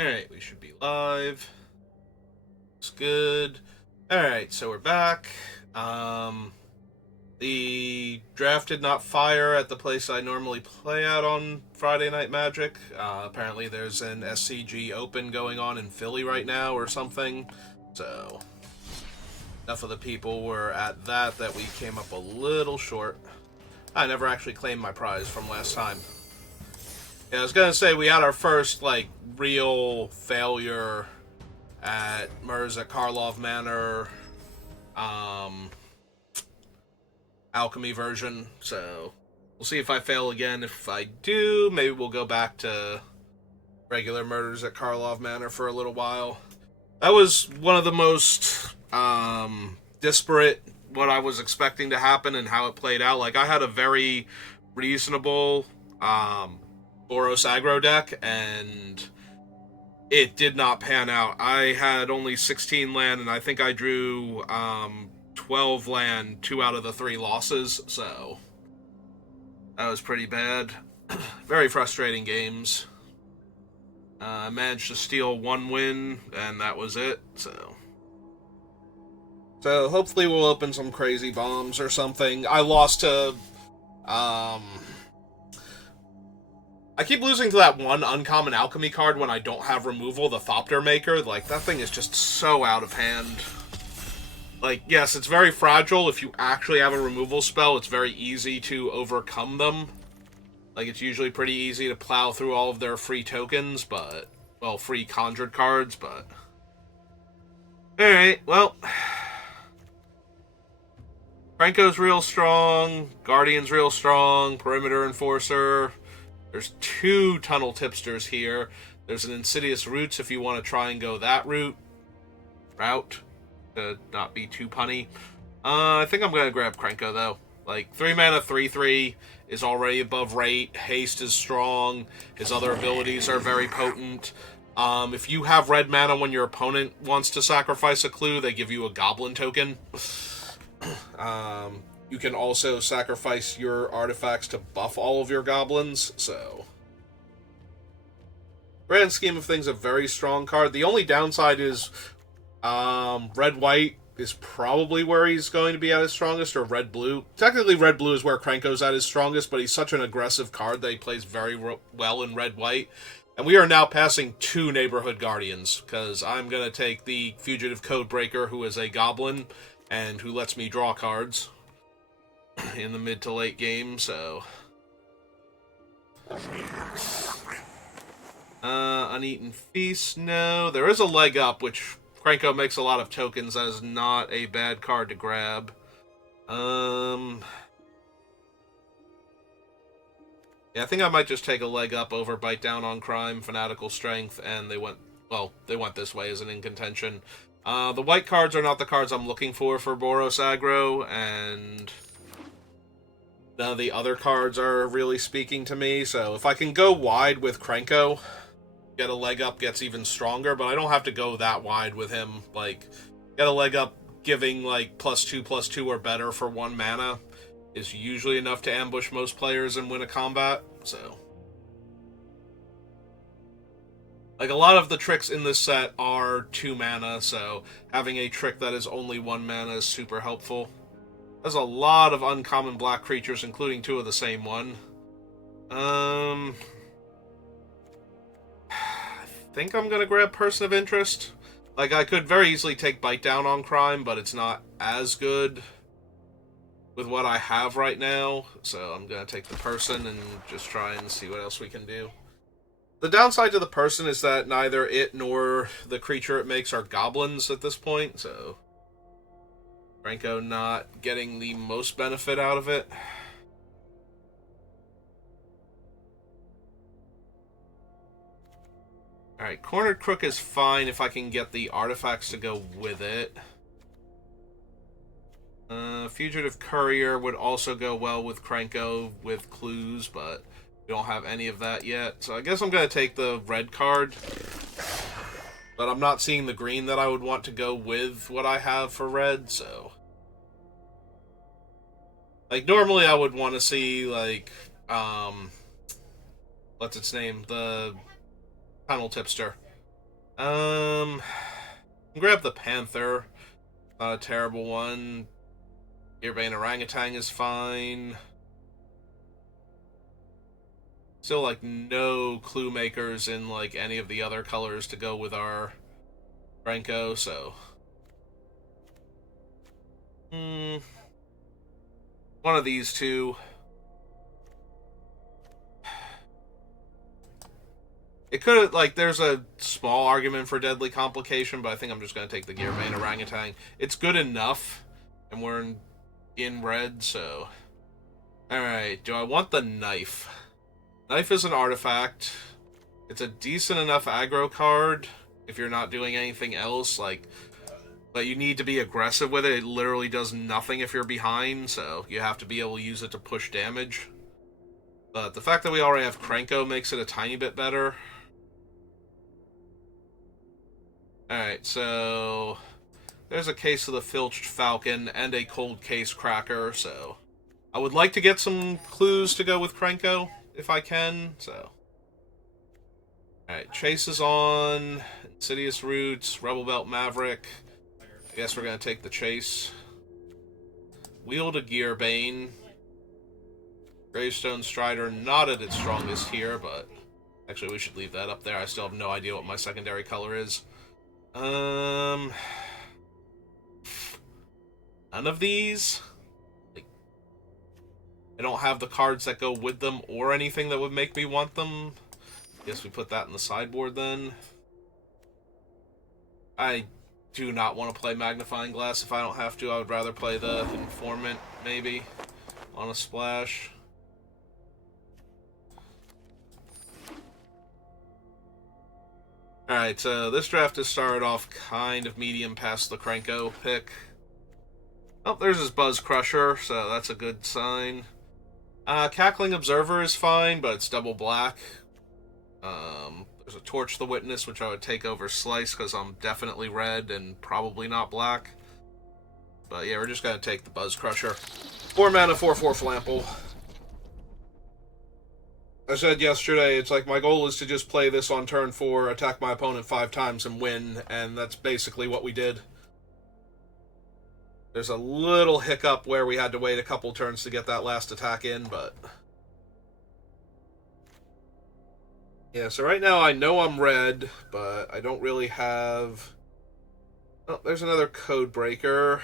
Alright, we should be live. It's good. Alright, so we're back. The draft did not fire at the place I normally play at on Friday Night Magic. Apparently there's an SCG Open going on in Philly right now or something. So, enough of the people were at that we came up a little short. I never actually claimed my prize from last time. Yeah, I was gonna say we had our first, real failure at MERS at Karlov Manor, um, Alchemy version. So we'll see if I fail again. If I do, maybe we'll go back to regular murders at Karlov Manor for a little while. That was one of the most disparate what I was expecting to happen and how it played out. Like I had a very reasonable Boros aggro deck and it did not pan out. I had only 16 land, and I think I drew 12 land, 2 out of the 3 losses, so that was pretty bad. Very frustrating games. I managed to steal 1 win, and that was it, so hopefully we'll open some crazy bombs or something. I lost to I keep losing to that one uncommon alchemy card when I don't have removal, the Thopter Maker. Like, that thing is just so out of hand. Like, yes, it's very fragile. If you actually have a removal spell, it's very easy to overcome them. Like, it's usually pretty easy to plow through all of their free tokens, but... well, free conjured cards, but... Alright, well... Franco's real strong, Guardian's real strong, Perimeter Enforcer... There's 2 Tunnel Tipsters here. There's an Insidious Roots if you want to try and go that route. To not be too punny. I think I'm going to grab Krenko, though. Like, 3 mana, 3/3 is already above rate. Haste is strong. His other abilities are very potent. If you have red mana when your opponent wants to sacrifice a clue, they give you a Goblin token. You can also sacrifice your artifacts to buff all of your goblins, so... grand scheme of things, a very strong card. The only downside is red-white is probably where he's going to be at his strongest, or red-blue. Technically, red-blue is where Krenko's at his strongest, but he's such an aggressive card that he plays very well in red-white. And we are now passing 2 Neighborhood Guardians, because I'm going to take the Fugitive Codebreaker, who is a goblin, and who lets me draw cards in the mid to late game, so... Uneaten Feast, no. There is a Leg Up, which Krenko makes a lot of tokens. That is not a bad card to grab. Yeah, I think I might just take a Leg Up over Bite Down on Crime, Fanatical Strength, and they went this way as an in contention. The white cards are not the cards I'm looking for Boros aggro, and... none of the other cards are really speaking to me, so if I can go wide with Krenko, get a leg up gets even stronger, but I don't have to go that wide with him. Like, get a leg up giving, like, +2/+2 or better for 1 mana is usually enough to ambush most players and win a combat, so... like, a lot of the tricks in this set are 2 mana, so having a trick that is only 1 mana is super helpful. There's a lot of uncommon black creatures, including 2 of the same one. I think I'm gonna grab Person of Interest. Like, I could very easily take Bite Down on Crime, but it's not as good with what I have right now. So I'm gonna take the Person and just try and see what else we can do. The downside to the Person is that neither it nor the creature it makes are goblins at this point, so... Franco not getting the most benefit out of it. Alright, Cornered Crook is fine if I can get the artifacts to go with it. Fugitive Courier would also go well with Krenko with clues, but we don't have any of that yet. So I guess I'm going to take the red card. But I'm not seeing the green that I would want to go with what I have for red, so... like, normally I would want to see, like, what's its name? The Tunnel Tipster. Grab the Panther. Not a terrible one. Gearbane Orangutan is fine. Still, like, no clue makers in, like, any of the other colors to go with our Franco, so... one of these two. It could, like, there's a small argument for Deadly Complication, but I think I'm just going to take the Gearbane Orangutan. It's good enough, and we're in red, so... Alright, do I want the Knife? Knife is an artifact. It's a decent enough aggro card if you're not doing anything else, like... But you need to be aggressive with it. It literally does nothing if you're behind, so you have to be able to use it to push damage. But the fact that we already have Krenko makes it a tiny bit better. Alright, so... There's a case of the Filched Falcon and a Cold Case Cracker, so... I would like to get some clues to go with Krenko, if I can, so... Alright, Chase is on. Insidious Roots, Rebel Belt Maverick. I guess we're going to take the Chase. Wield a Gearbane. Gravestone Strider, not at its strongest here, but... Actually, we should leave that up there. I still have no idea what my secondary color is. None of these? Like, I don't have the cards that go with them or anything that would make me want them. Guess we put that in the sideboard then. I do not want to play Magnifying Glass if I don't have to. I would rather play the Informant, maybe, on a splash. Alright, so this draft has started off kind of medium past the Krenko pick. Oh, there's his Buzz Crusher, so that's a good sign. Cackling Observer is fine, but it's double black. There's a Torch the Witness, which I would take over Slice, because I'm definitely red and probably not black. But yeah, we're just going to take the Buzz Crusher. 4 mana, 4/4 Flample. I said yesterday, it's like my goal is to just play this on turn 4, attack my opponent 5 times and win, and that's basically what we did. There's a little hiccup where we had to wait a couple turns to get that last attack in, but... Yeah, so right now I know I'm red, but I don't really have... Oh, there's another Code Breaker.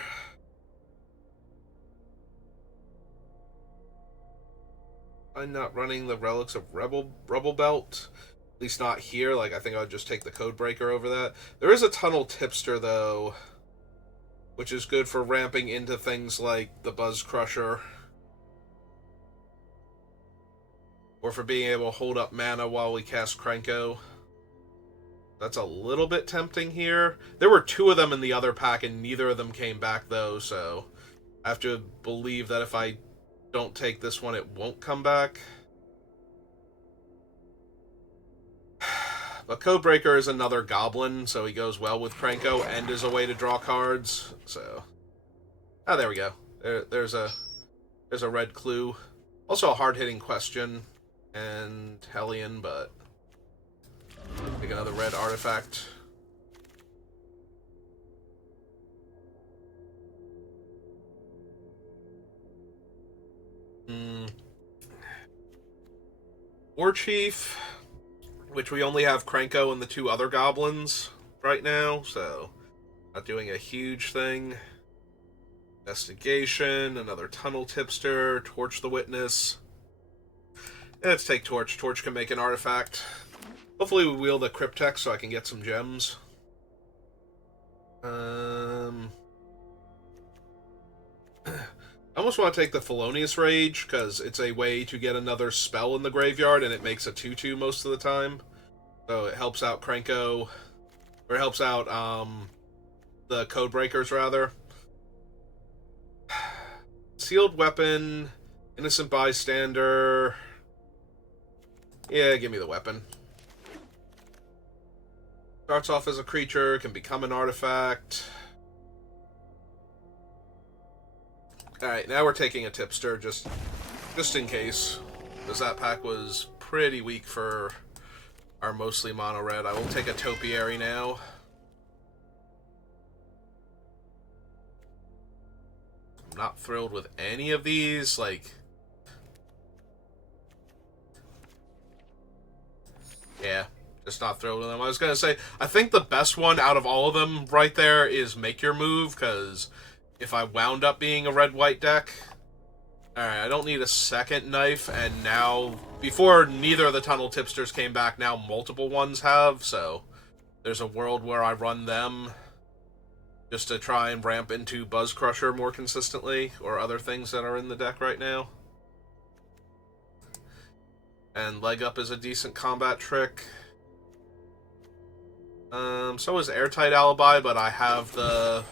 I'm not running the Relics of Rebel Belt. At least not here. Like, I think I would just take the Code Breaker over that. There is a Tunnel Tipster, though, which is good for ramping into things like the Buzz Crusher. Or for being able to hold up mana while we cast Krenko. That's a little bit tempting here. There were 2 of them in the other pack, and neither of them came back, though, so... I have to believe that if I don't take this one, it won't come back. But Codebreaker is another Goblin, so he goes well with Krenko and is a way to draw cards, so... Ah, there we go. There's a red clue. Also a hard-hitting question. And Hellion, but pick another red artifact. War Chief, which we only have Krenko and the 2 other goblins right now, so not doing a huge thing. Investigation, another Tunnel Tipster, Torch the Witness. Let's take Torch. Torch can make an artifact. Hopefully we wield a Cryptex so I can get some gems. I almost want to take the Felonious Rage, because it's a way to get another spell in the graveyard, and it makes a 2/2 most of the time. So it helps out Krenko, or it helps out the Codebreakers, rather. Sealed Weapon, Innocent Bystander... Yeah, give me the weapon. Starts off as a creature, can become an artifact. Alright, now we're taking a Tipster, just in case. Because that pack was pretty weak for are mostly mono red. I will take a topiary now. I'm not thrilled with any of these, like... Yeah, just not thrilled with them. I was gonna say, I think the best one out of all of them right there is Make Your Move, because if I wound up being a red-white deck... Alright, I don't need a second knife, and now... Before neither of the Tunnel Tipsters came back, now multiple ones have, so... There's a world where I run them just to try and ramp into Buzz Crusher more consistently, or other things that are in the deck right now. And Leg Up is a decent combat trick. So is Airtight Alibi, but I have the...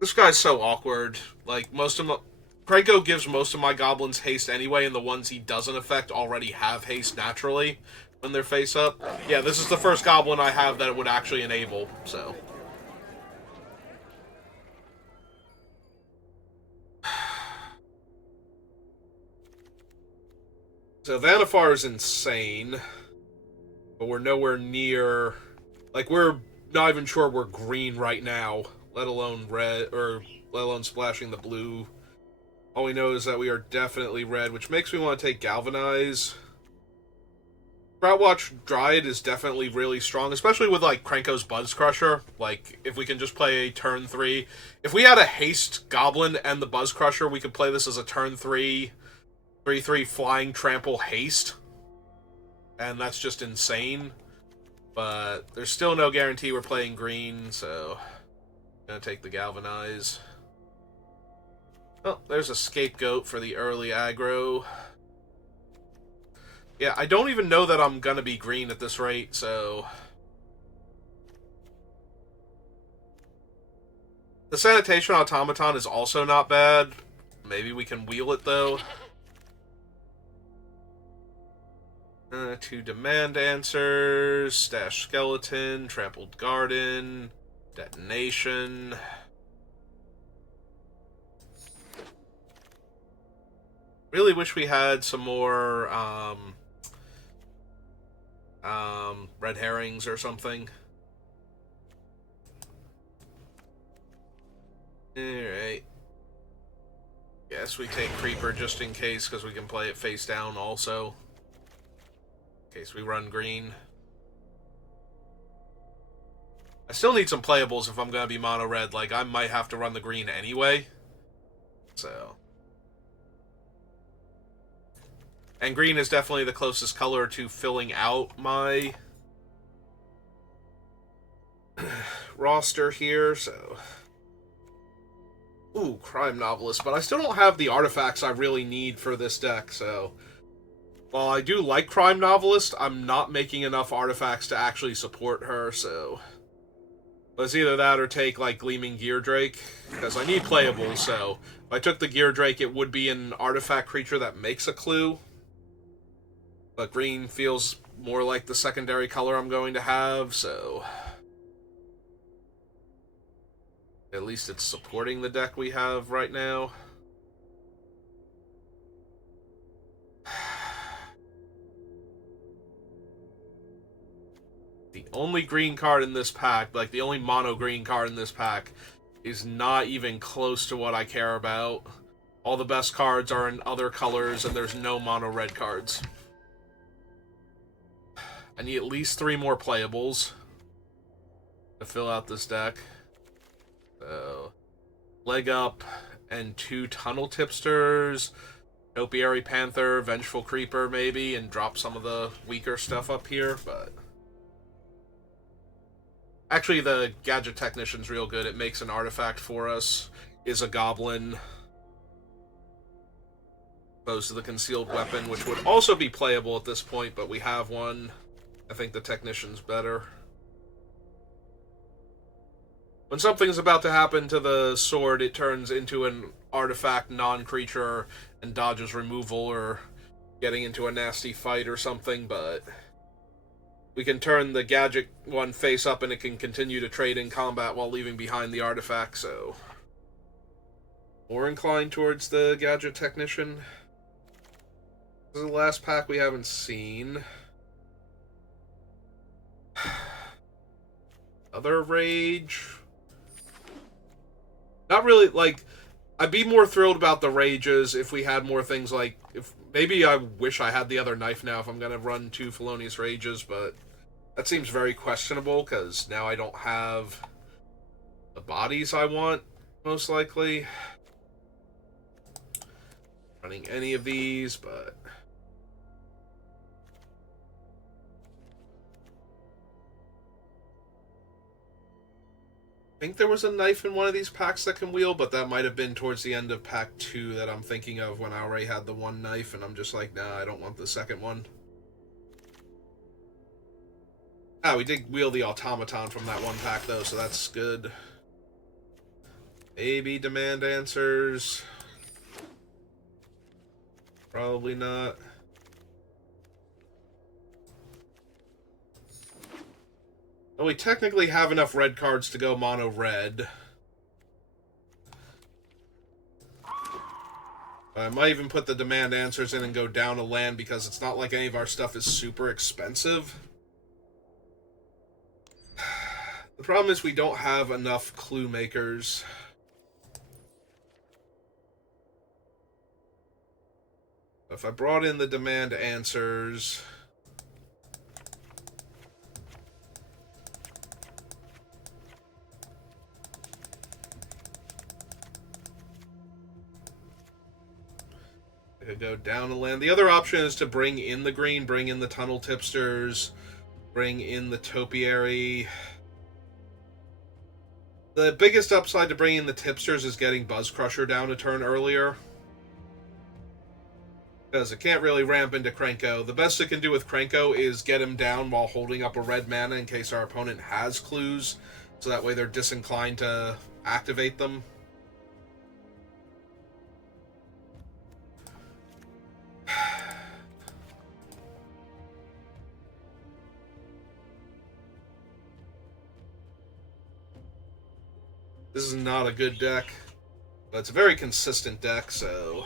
This guy's so awkward. Like, most of my... Krenko gives most of my goblins haste anyway, and the ones he doesn't affect already have haste naturally when they're face up. Yeah, this is the first goblin I have that it would actually enable, so... So Vanifar is insane, but we're nowhere near... Like, we're not even sure we're green right now, let alone red, or let alone splashing the blue. All we know is that we are definitely red, which makes me want to take Galvanize. Sproutwatch Dryad is definitely really strong, especially with, like, Krenko's Buzz Crusher. Like, if we can just play a turn 3. If we had a haste Goblin and the Buzz Crusher, we could play this as a turn 3, 3/3 Flying Trample Haste. And that's just insane. But there's still no guarantee we're playing green, so... I'm gonna take the Galvanize. Oh, there's a Scapegoat for the early aggro. Yeah, I don't even know that I'm gonna be green at this rate, so... The Sanitation Automaton is also not bad. Maybe we can wheel it, though. 2 Demand Answers, Stash Skeleton, Trampled Garden, Detonation... Really wish we had some more, red herrings or something. Alright. Guess we take Creeper just in case, because we can play it face down also. In case we run green. I still need some playables if I'm going to be mono red. Like, I might have to run the green anyway. So... And green is definitely the closest color to filling out my roster here, so... Ooh, Crime Novelist, but I still don't have the artifacts I really need for this deck, so... While I do like Crime Novelist, I'm not making enough artifacts to actually support her, so... But it's either that or take, like, Gleaming Gear Drake, because I need playables, so... If I took the Gear Drake, it would be an artifact creature that makes a clue. But green feels more like the secondary color I'm going to have, so... At least it's supporting the deck we have right now. The only green card in this pack, like the only mono green card in this pack, is not even close to what I care about. All the best cards are in other colors, and there's no mono red cards. I need at least 3 more playables to fill out this deck. So, Leg Up and 2 Tunnel Tipsters, Topiary Panther, Vengeful Creeper maybe, and drop some of the weaker stuff up here, but... Actually, the Gadget Technician's real good. It makes an artifact for us, is a goblin, opposed to the Concealed Weapon, which would also be playable at this point, but we have one. I think the Technician's better. When something's about to happen to the sword, it turns into an artifact non-creature and dodges removal or getting into a nasty fight or something, but we can turn the gadget one face up and it can continue to trade in combat while leaving behind the artifact, so... more inclined towards the Gadget Technician. This is the last pack we haven't seen. Other Rage. Not really, like, I'd be more thrilled about the Rages if we had more things like, if maybe I wish I had the other knife now if I'm going to run 2 Felonious Rages, but that seems very questionable, because now I don't have the bodies I want, most likely. Running any of these, but... I think there was a knife in one of these packs that can wheel, but that might have been towards the end of pack 2 that I'm thinking of, when I already had the one knife, and I'm just like, nah, I don't want the second one. Ah, we did wheel the automaton from that one pack, though, so that's good. Maybe demand answers. Probably not. Well, we technically have enough red cards to go mono red. I might even put the demand answers in and go down a land, because it's not like any of our stuff is super expensive. The problem is we don't have enough clue makers. If I brought in the demand answers... I could go down a land. The other option is to bring in the green, bring in the tunnel tipsters, bring in the topiary. The biggest upside to bringing the tipsters is getting Buzz Crusher down a turn earlier, because it can't really ramp into Krenko. The best it can do with Krenko is get him down while holding up a red mana in case our opponent has clues, so that way they're disinclined to activate them. This is not a good deck, but it's a very consistent deck, so...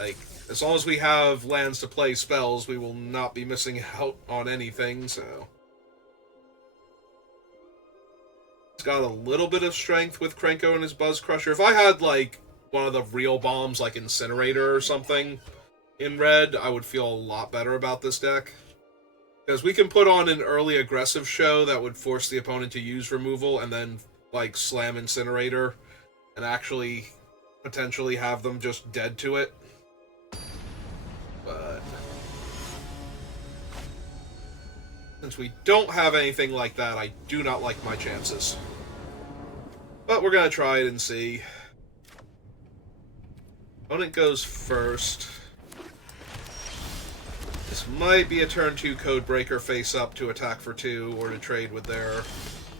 like, as long as we have lands to play spells, we will not be missing out on anything, so... It's got a little bit of strength with Krenko and his Buzz Crusher. If I had, like, one of the real bombs, like Incinerator or something, in red, I would feel a lot better about this deck. Because we can put on an early aggressive show that would force the opponent to use removal, and then, like, slam Incinerator, and actually potentially have them just dead to it. But since we don't have anything like that, I do not like my chances. But we're gonna try it and see. Opponent goes first. This might be a turn 2 Codebreaker face up to attack for 2, or to trade with their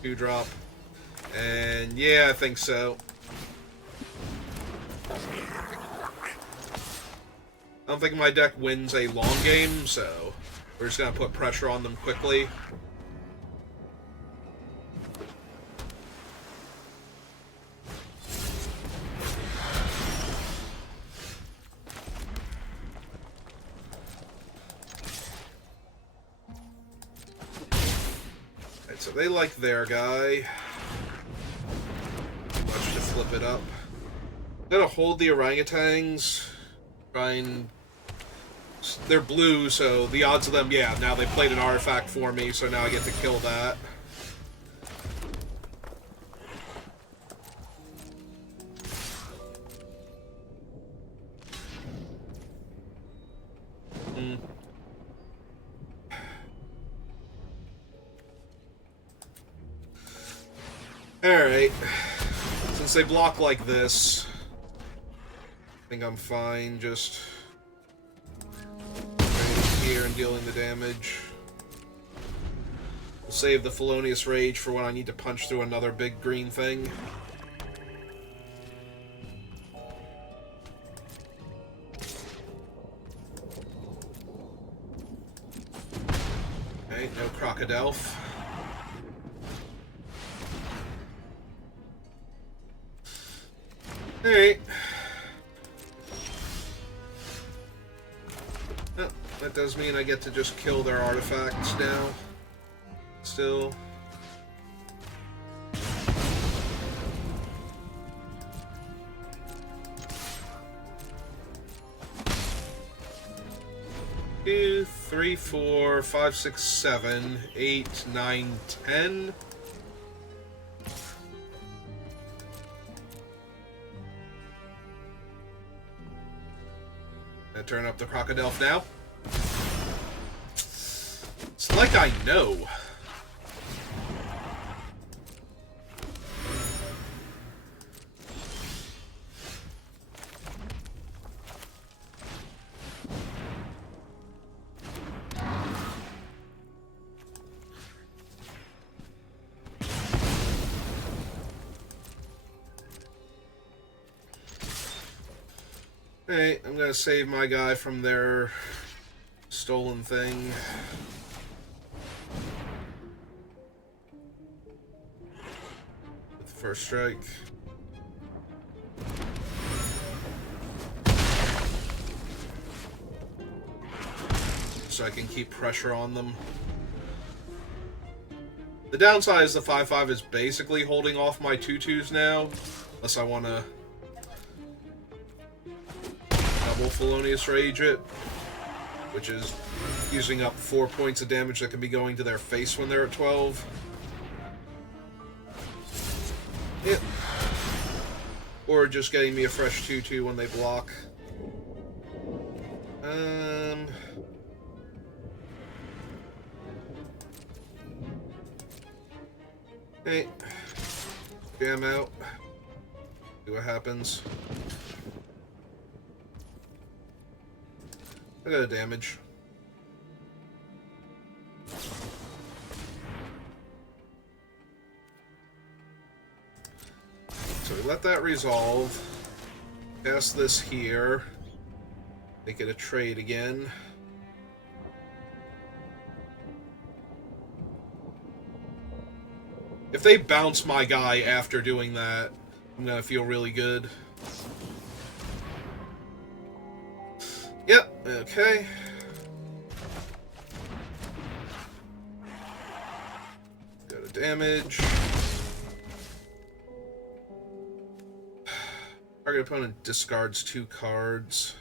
2-drop. And yeah, I think so. I don't think my deck wins a long game, so we're just going to put pressure on them quickly. Alright, so they like their guy. Too much to flip it up. I'm going to hold the orangutans. Try and... they're blue, so the odds of them, yeah, now they played an artifact for me, so now I get to kill that. Alright. Since they block like this, I think I'm fine, just... here and dealing the damage. We'll save the Felonious Rage for when I need to punch through another big green thing. Okay, no Crocodile. Alright. Oh, that does mean I get to just kill their artifacts now. Still. Two, three, 4, 5, 6, 7, 8, 9, 10. I turn up the crocodile now. It's like I know. Alright, I'm gonna save my guy from their stolen thing. With the first strike. So I can keep pressure on them. The downside is the 5/5 is basically holding off my 2/2s now. Unless I want to double Felonious Rage it, which is using up 4 points of damage that can be going to their face when they're at 12. Yeah. Or just getting me a fresh 2/2 when they block. Hey. Jam out. See what happens. I got a damage. So we let that resolve. Cast this here. Make it a trade again. If they bounce my guy after doing that, I'm gonna feel really good. Yep, okay. Got a damage. Target opponent discards 2 cards.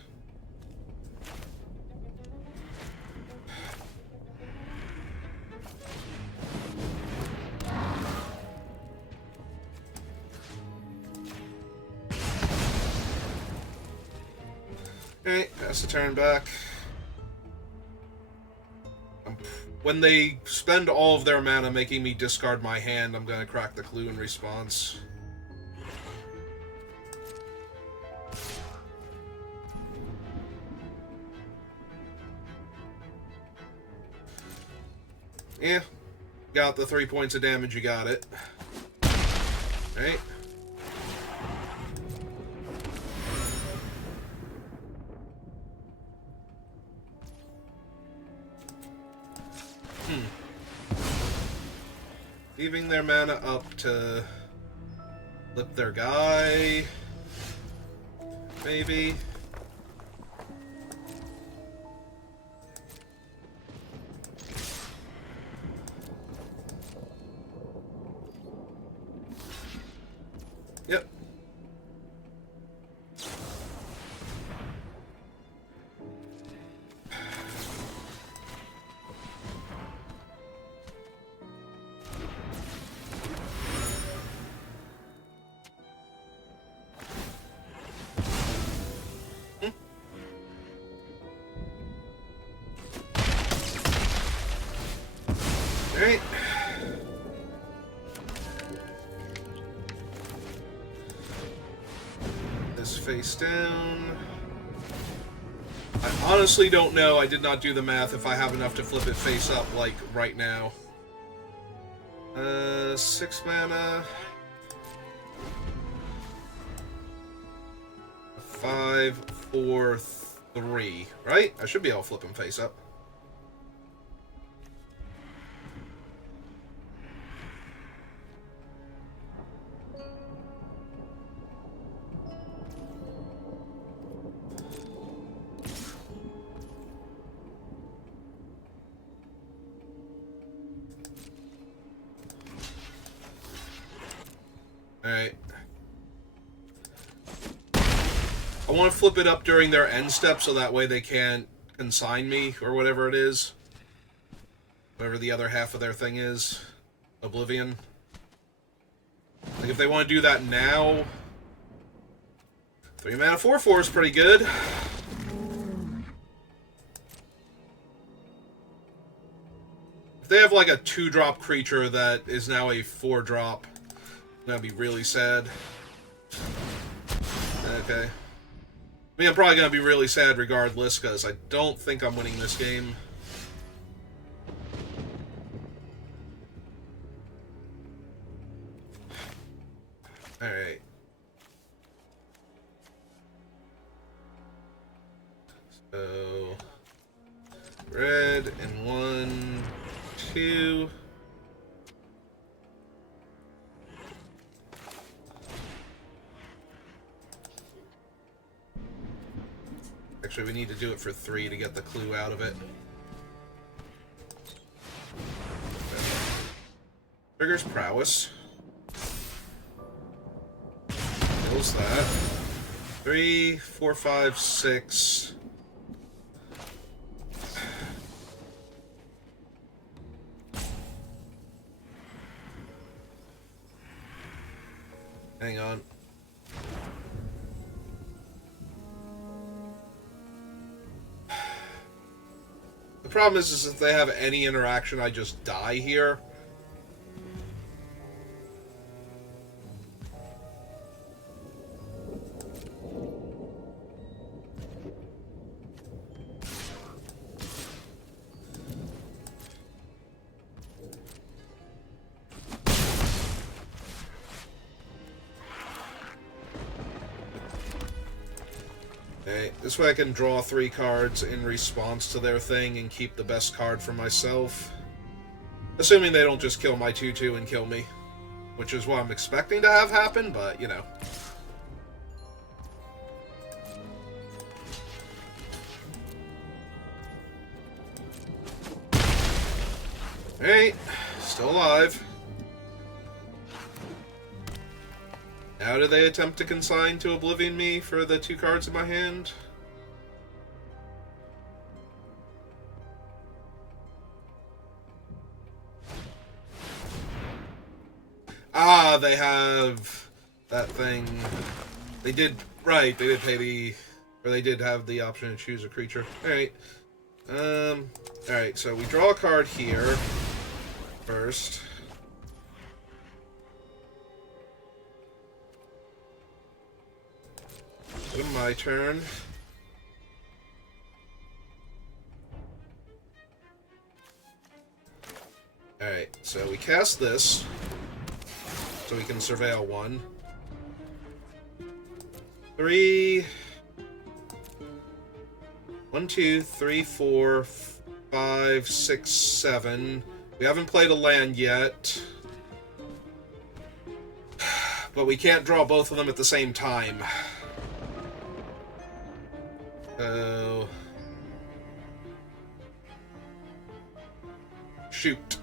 Okay, pass the turn back. When they spend all of their mana making me discard my hand, I'm gonna crack the clue in response. Yeah, got the 3 points of damage, you got it. Right. Leaving their mana up to flip their guy. Maybe. Yep. Alright. This face down. I honestly don't know. I did not do the math if I have enough to flip it face up, like, right now. 6 mana. 5, 4, 3. Right? I should be able to flip him face up. Alright. I want to flip it up during their end step so that way they can't consign me, or whatever it is. Whatever the other half of their thing is. Oblivion. Like, if they want to do that now... 3 mana 4/4 is pretty good. If they have, like, a 2-drop creature that is now a 4-drop, that'd be really sad. Okay. I mean, I'm probably going to be really sad regardless, because I don't think I'm winning this game. Alright. So... red and 1, 2... Actually, we need to do it for 3 to get the clue out of it. Triggers prowess. Kills that. 3, 4, 5, 6. Hang on. The problem is if they have any interaction, I just die here. Okay, this way I can draw 3 cards in response to their thing and keep the best card for myself. Assuming they don't just kill my 2/2 and kill me. Which is what I'm expecting to have happen, but, you know. Alright, still alive. Now do they attempt to consign to Oblivion me for the 2 cards in my hand? Ah, they have that thing. They did, right, they did pay the, or they did have the option to choose a creature. Alright. Alright, so we draw a card here first. My turn. Alright, so we cast this. So we can surveil 1. 3. 1, 2, 3, 4, 5, 6, 7. We haven't played a land yet. But we can't draw both of them at the same time. So... shoot.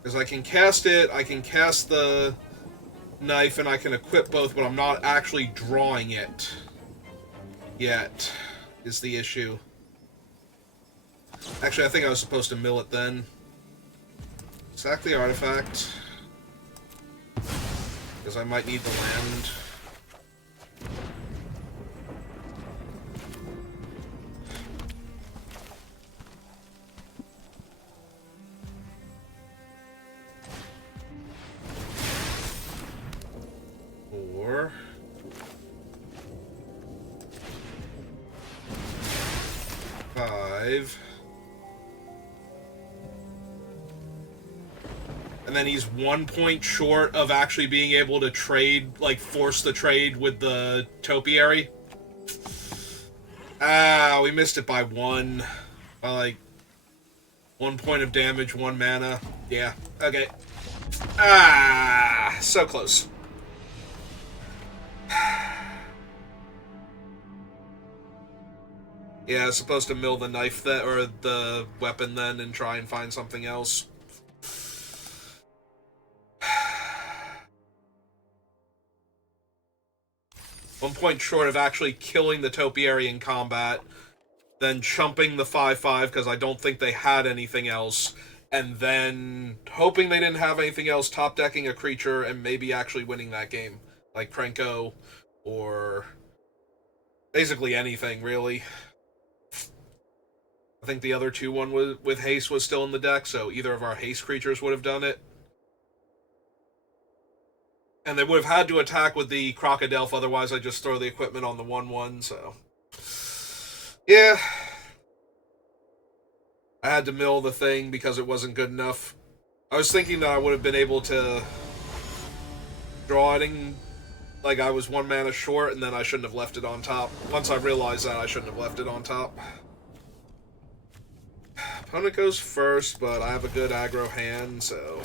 Because I can cast it, I can cast the knife, and I can equip both, but I'm not actually drawing it yet, is the issue. Actually, I think I was supposed to mill it then. Sack the artifact. Because I might need the land. Four. Five. And then he's 1 point short of actually being able to trade, like, force the trade with the topiary. Ah, we missed it by 1. By, like, 1 point of damage, 1 mana. Yeah, okay. Ah, so close. Yeah, I was supposed to mill the knife then, or the weapon then, and try and find something else. One point short of actually killing the topiary in combat, then chumping the 5/5 because I don't think they had anything else, and then hoping they didn't have anything else, top decking a creature, and maybe actually winning that game. Like Krenko, or basically anything, really. I think the other 2-1 with haste was still in the deck, so either of our haste creatures would have done it. And they would have had to attack with the Crocodile, otherwise I just throw the equipment on the 1/1, so... Yeah. I had to mill the thing because it wasn't good enough. I was thinking that I would have been able to draw it in, like I was 1 mana short, and then I shouldn't have left it on top. Once I realized that, I shouldn't have left it on top. Opponent goes first, but I have a good aggro hand, so...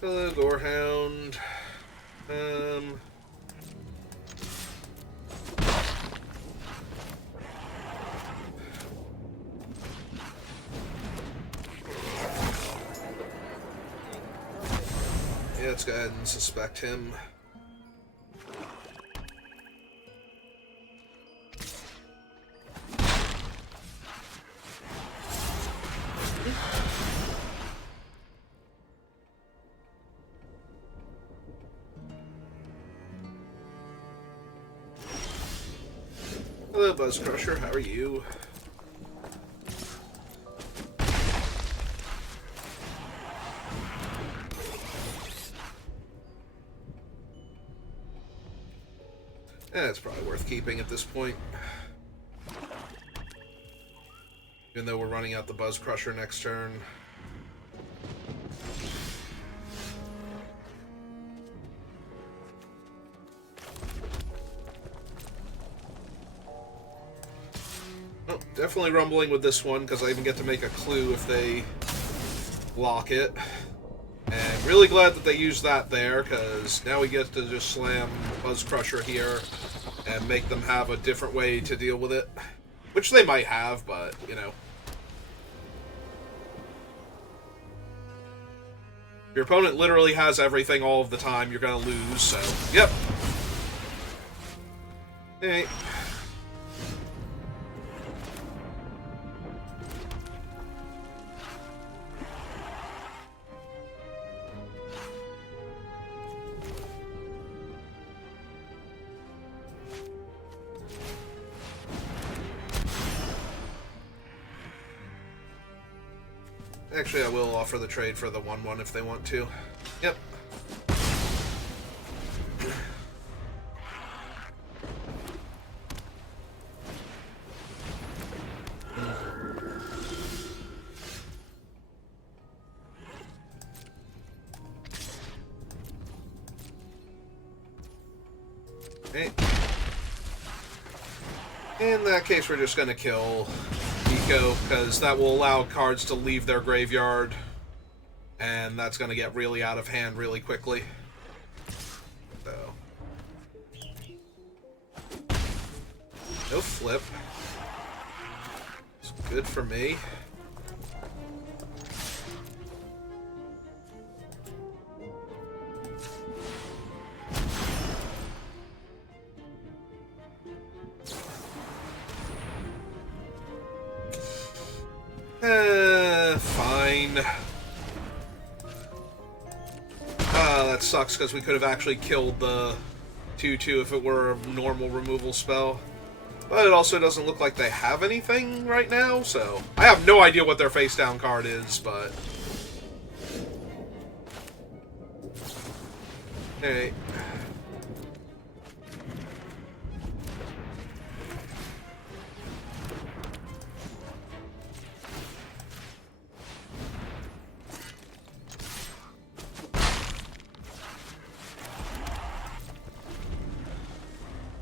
Hello, Gorehound. Yeah, let's go ahead and suspect him. Hello, Buzz Crusher. How are you? Yeah, it's probably worth keeping at this point. Even though we're running out the Buzz Crusher next turn. Oh, definitely rumbling with this one, because I even get to make a clue if they block it. And really glad that they used that there, because now we get to just slam Buzz Crusher here and make them have a different way to deal with it. Which they might have, but, you know. If your opponent literally has everything all of the time, you're going to lose, so, yep. Hey. Actually, I will offer the trade for the 1/1 if they want to. Yep. Okay. In that case, we're just going to kill Eco, because that will allow cards to leave their graveyard, and that's going to get really out of hand really quickly. So. No flip. It's good for me. Fine. That sucks because we could have actually killed the 2/2 if it were a normal removal spell. But it also doesn't look like they have anything right now, so... I have no idea what their face-down card is, but... Hey.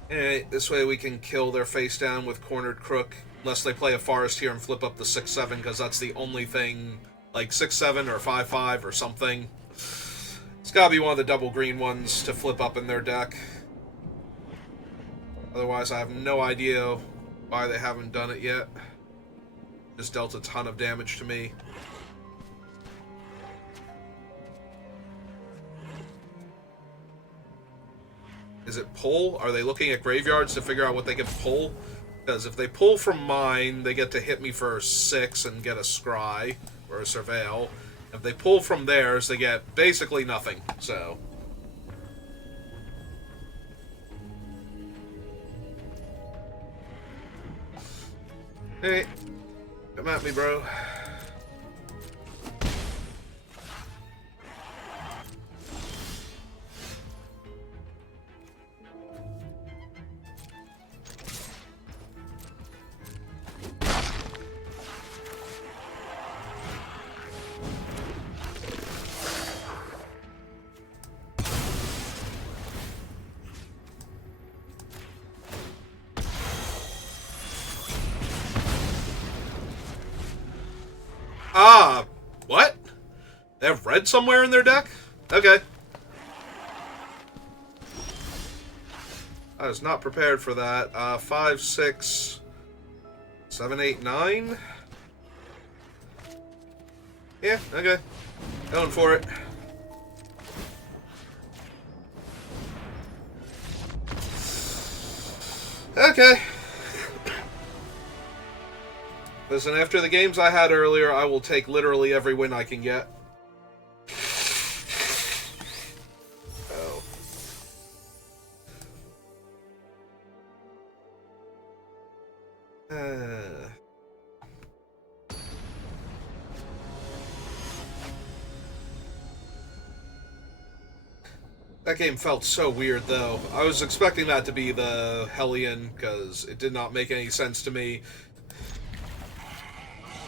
Alright, this way we can kill their face down with Cornered Crook Unless they play a forest here and flip up the 6/7, because that's the only thing, like 6/7 or 5/5 or something. It's gotta be one of the double green ones to flip up in their deck. Otherwise, I have no idea why they haven't done it yet. Just dealt a ton of damage to me. Is it pull? Are they looking at graveyards to figure out what they can pull? Because if they pull from mine, they get to hit me for 6 and get a scry or a surveil. If they pull from theirs, they get basically nothing. So, hey, come at me, bro. Ah, what? They have red somewhere in their deck? Okay. I was not prepared for that. 5, 6, 7, 8, 9? Yeah, okay. Going for it. Okay. Listen, after the games I had earlier, I will take literally every win I can get. Oh. That game felt so weird, though. I was expecting that to be the Hellion, because it did not make any sense to me.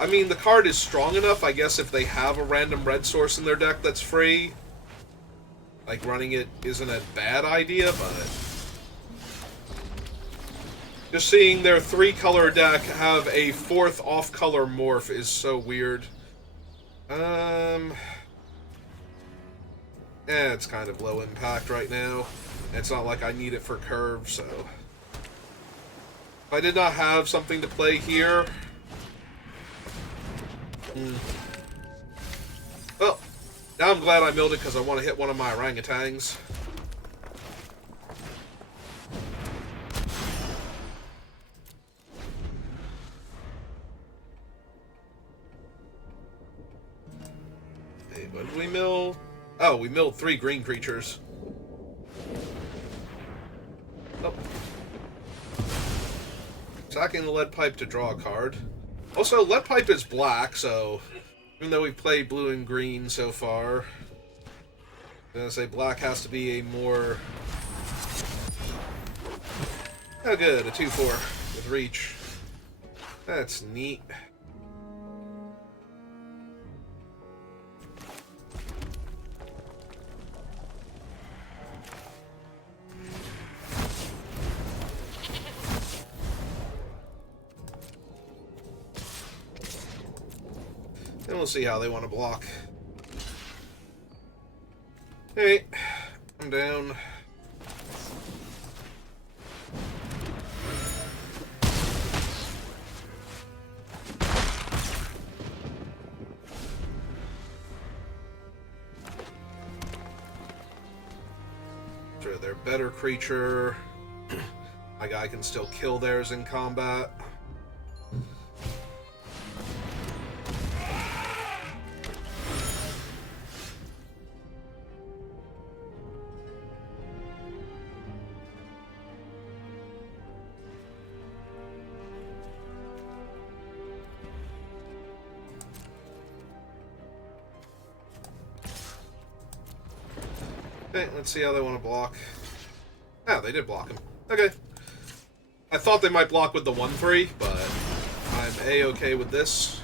I mean, the card is strong enough, I guess, if they have a random red source in their deck that's free. Like, running it isn't a bad idea, but just seeing their 3-color deck have a 4th off-color morph is so weird. It's kind of low impact right now. It's not like I need it for curve, so if I did not have something to play here... Well, now I'm glad I milled it because I want to hit one of my orangutans. Hey, what did we mill? Oh, we milled 3 green creatures. Oh. Sacking the lead pipe to draw a card. Also, lead pipe is black, so even though we've played blue and green so far, I'm gonna say black has to be a more... Oh good, a 2/4 with reach. That's neat. And we'll see how they want to block. Hey, I'm down. Sure, they're better creature. My guy can still kill theirs in combat. Okay, let's see how they want to block. Ah, they did block him. Okay. I thought they might block with the 1/3, but I'm A-okay with this.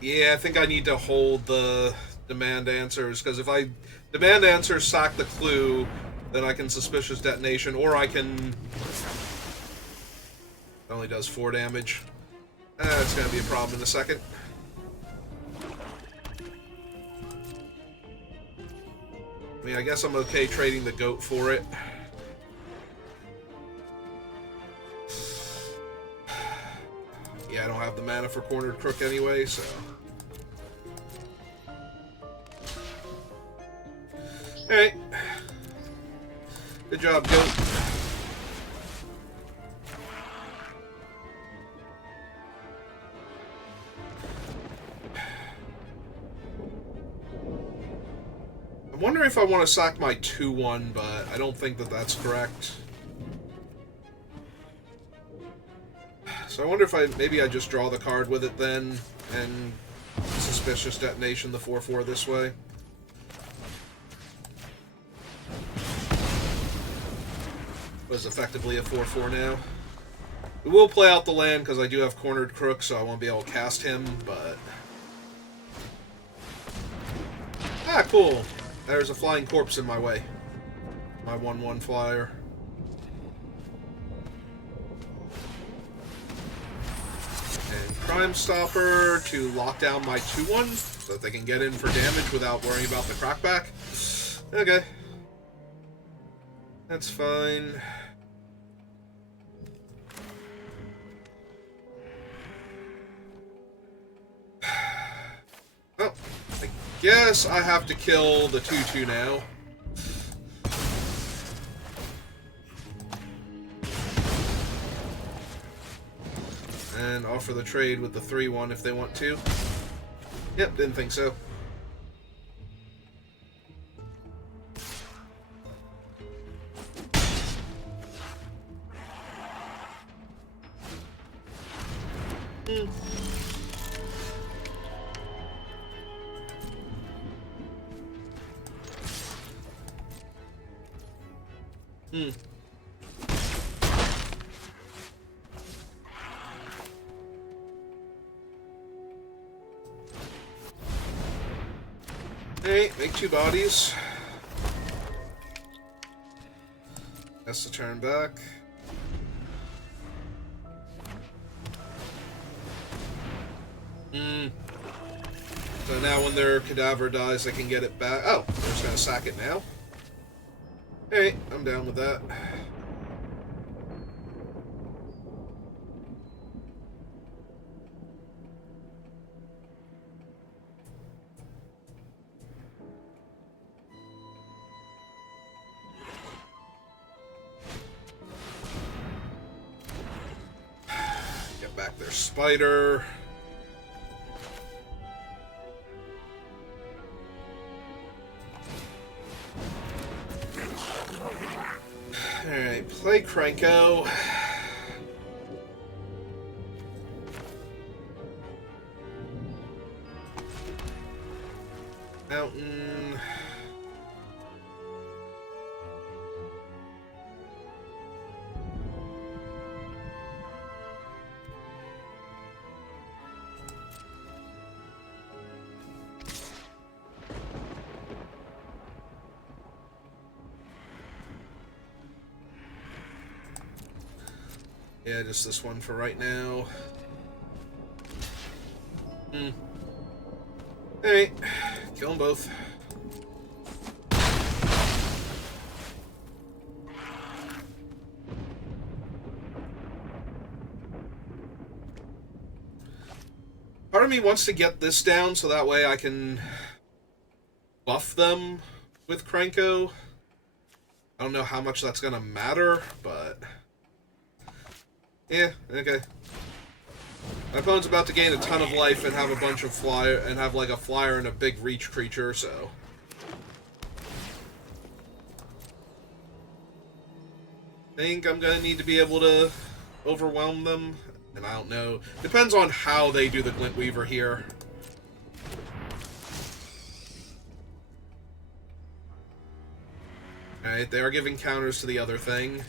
Yeah, I think I need to hold the demand answers, because if I demand answers, sack the clue, then I can suspicious detonation, or I can... It only does 4 damage. It's going to be a problem in a second. I mean, I guess I'm okay trading the goat for it. Yeah, I don't have the mana for Cornered Crook anyway, so... Alright. Good job, goat. I'm wondering if I want to sack my 2-1, but I don't think that that's correct. So I wonder if maybe I just draw the card with it then, and suspicious detonation the 4/4 this way. Was effectively a 4/4 now. We will play out the land because I do have Cornered Crook, so I won't be able to cast him, but... Ah, cool. There's a flying corpse in my way. My 1/1 flyer. And Crime Stopper to lock down my 2/1 so that they can get in for damage without worrying about the crackback. Okay. That's fine. Oh, I guess I have to kill the 2/2 now. And offer the trade with the 3/1 if they want to. Yep, didn't think so. Hey, make 2 bodies. That's the turn back. So now when their cadaver dies, I can get it back. Oh, they're just gonna sack it now? Hey, I'm down with that. Get back their spider. Alright, play Krenko. Mountain. Yeah, just this one for right now. Alright, kill them both. Part of me wants to get this down so that way I can buff them with Krenko. I don't know how much that's gonna matter, but... Yeah, okay. My opponent's about to gain a ton of life and have a bunch of flyer and have like a flyer and a big reach creature, so I think I'm gonna need to be able to overwhelm them, and I don't know. Depends on how they do the Glint Weaver here. Alright, they are giving counters to the other thing.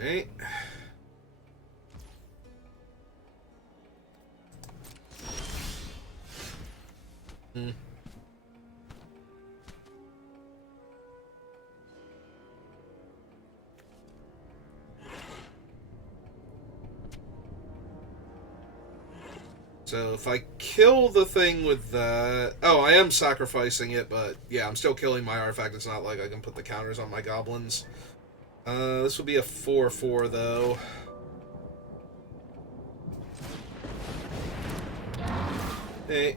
Okay. Mm. So if I kill the thing with that... Oh, I am sacrificing it, but yeah, I'm still killing my artifact. It's not like I can put the counters on my goblins. This will be a 4/4, though. Hey.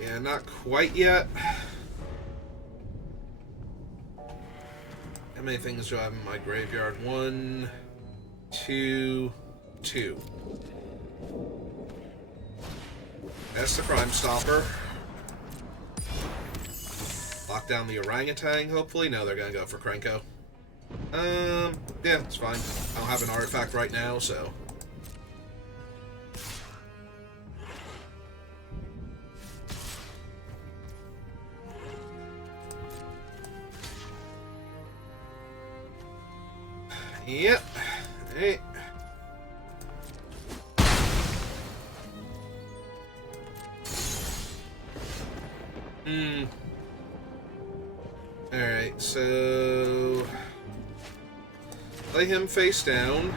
Yeah, not quite yet. How many things do I have in my graveyard? 1, 2, 2. That's the Crime Stopper. Lock down the orangutan, hopefully. No, they're gonna go for Krenko. Yeah, it's fine. I don't have an artifact right now, so... Yep. Hey. Alright, so... Lay him face down.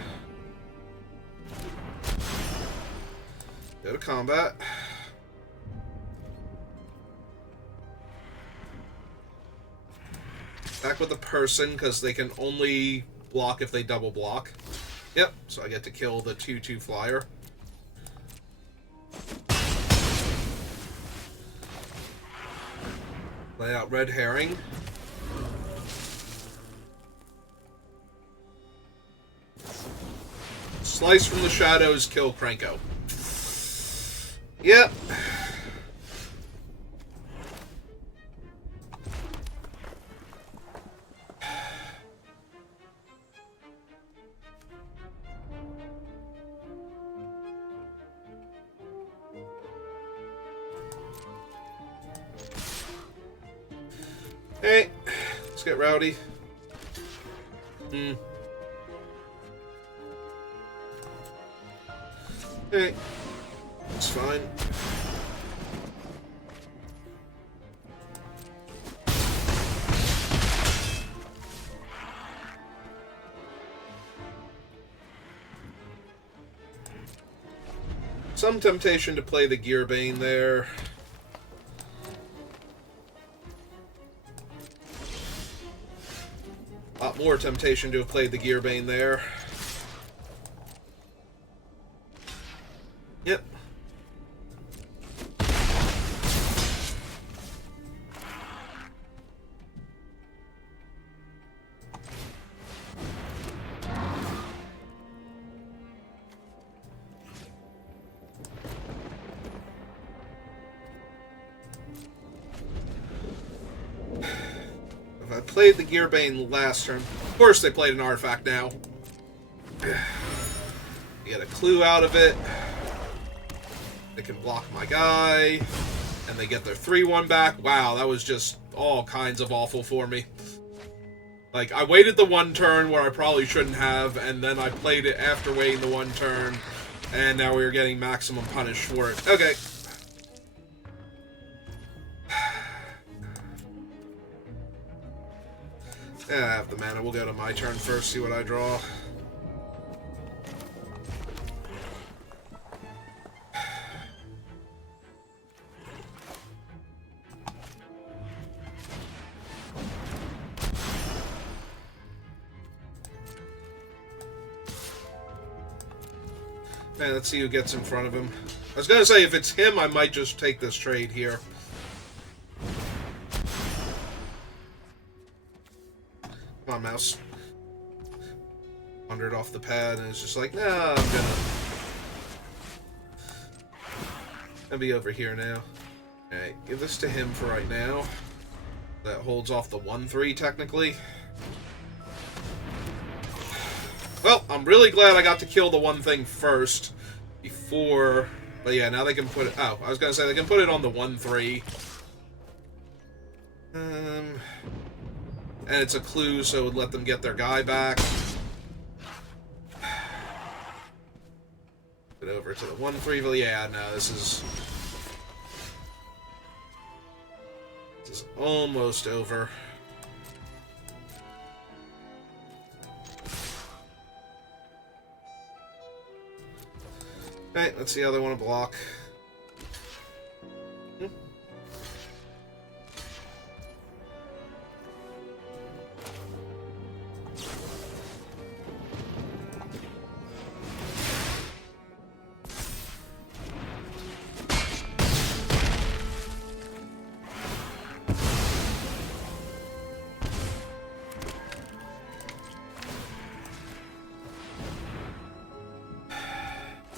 Go to combat. Back with the person, because they can only block if they double block. Yep, so I get to kill the 2/2 flyer. Lay out Red Herring. Slice from the shadows, kill Krenko. Yep. Hey, let's get rowdy. Hey, it's fine. Some temptation to play the Gearbane there. A lot more temptation to have played the Gearbane there. Yep. If I played the Gearbane last turn, of course they played an artifact now. You get a clue out of it. They can block my guy, and they get their 3/1 back. Wow, that was just all kinds of awful for me. Like, I waited the 1 turn where I probably shouldn't have, and then I played it after waiting the 1 turn, and now we are getting maximum punish for it. Okay. Yeah, I have the mana. We'll go to my turn first, see what I draw. Okay, let's see who gets in front of him. I was gonna say, if it's him, I might just take this trade here. Come on, mouse. Wandered off the pad, and it's just like, nah, I'm gonna be over here now. Alright, give this to him for right now. That holds off the 1/3, technically. Well, I'm really glad I got to kill the one thing first before But yeah, now they can put it... Oh, I was going to say they can put it on the 1-3. And it's a clue, so it would let them get their guy back. Get over to the 1-3. Yeah, no, this is almost over. Okay, let's see how they want to block.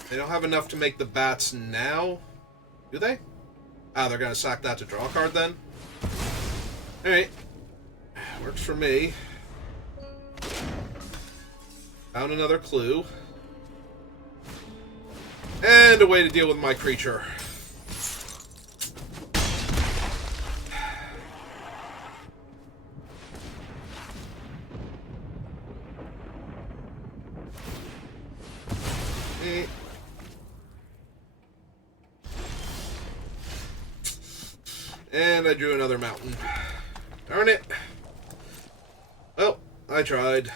They don't have enough to make the bats now, do they? Ah, they're gonna sack that to draw a card then? Alright. Works for me. Found another clue. And a way to deal with my creature. And I drew another mountain. Darn it. Well, I tried.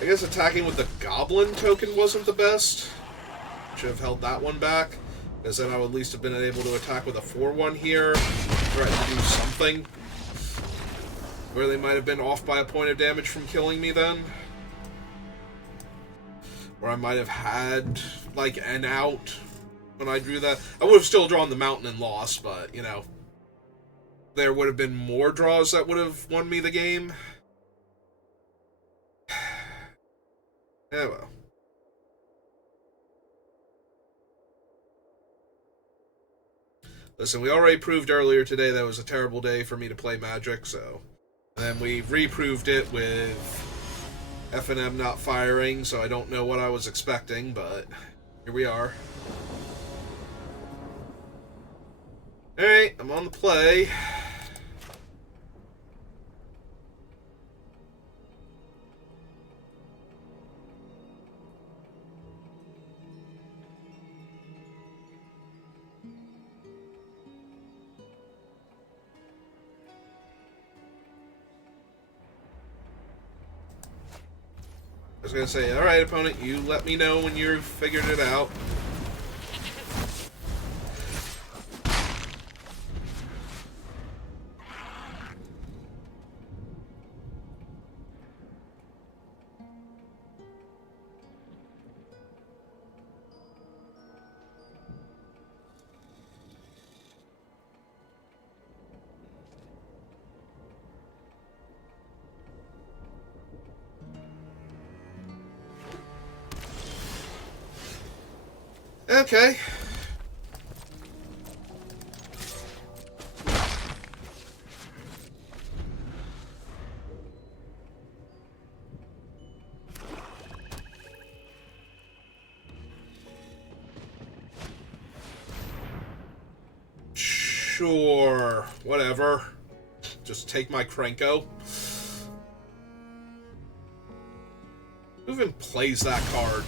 I guess attacking with the goblin token wasn't the best. Should have held that one back, because then I would at least have been able to attack with a 4-1 here. Try to do something. Where they might have been off by a point of damage from killing me then. Or I might have had, like, an out when I drew that. I would have still drawn the mountain and lost, but, you know. There would have been more draws that would have won me the game. Yeah, well. Listen, we already proved earlier today that it was a terrible day for me to play Magic, so... And then we reproved it with F&M not firing, so I don't know what I was expecting, but here we are. Alright, I'm on the play. I was gonna say, alright opponent, you let me know when you've figured it out. Okay. Sure. Whatever. Just take my Krenko. Who even plays that card?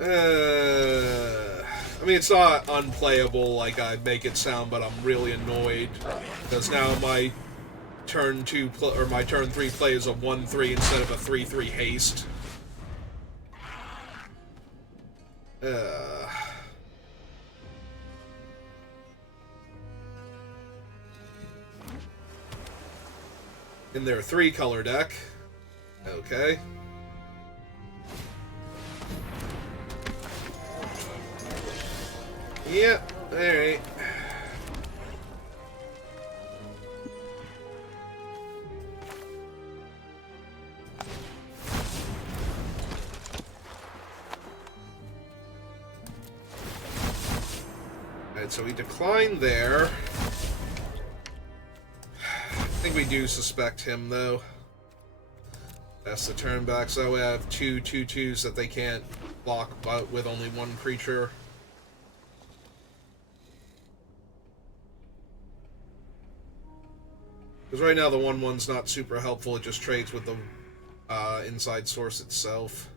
I mean, it's not unplayable like I make it sound, but I'm really annoyed because now my turn 2 or my turn 3 play is a 1-3 instead of a 3-3 haste. In their 3-color deck. Okay. Yeah, alright. Alright, so we declined there. I think we do suspect him, though. That's the turn back, so I have 2/2/2s that they can't block, but with only one creature. Because right now the 1/1's not super helpful, it just trades with the inside source itself.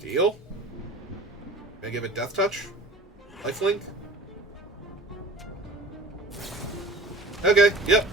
Deal? Can I give it Death Touch? Lifelink? Okay, yep.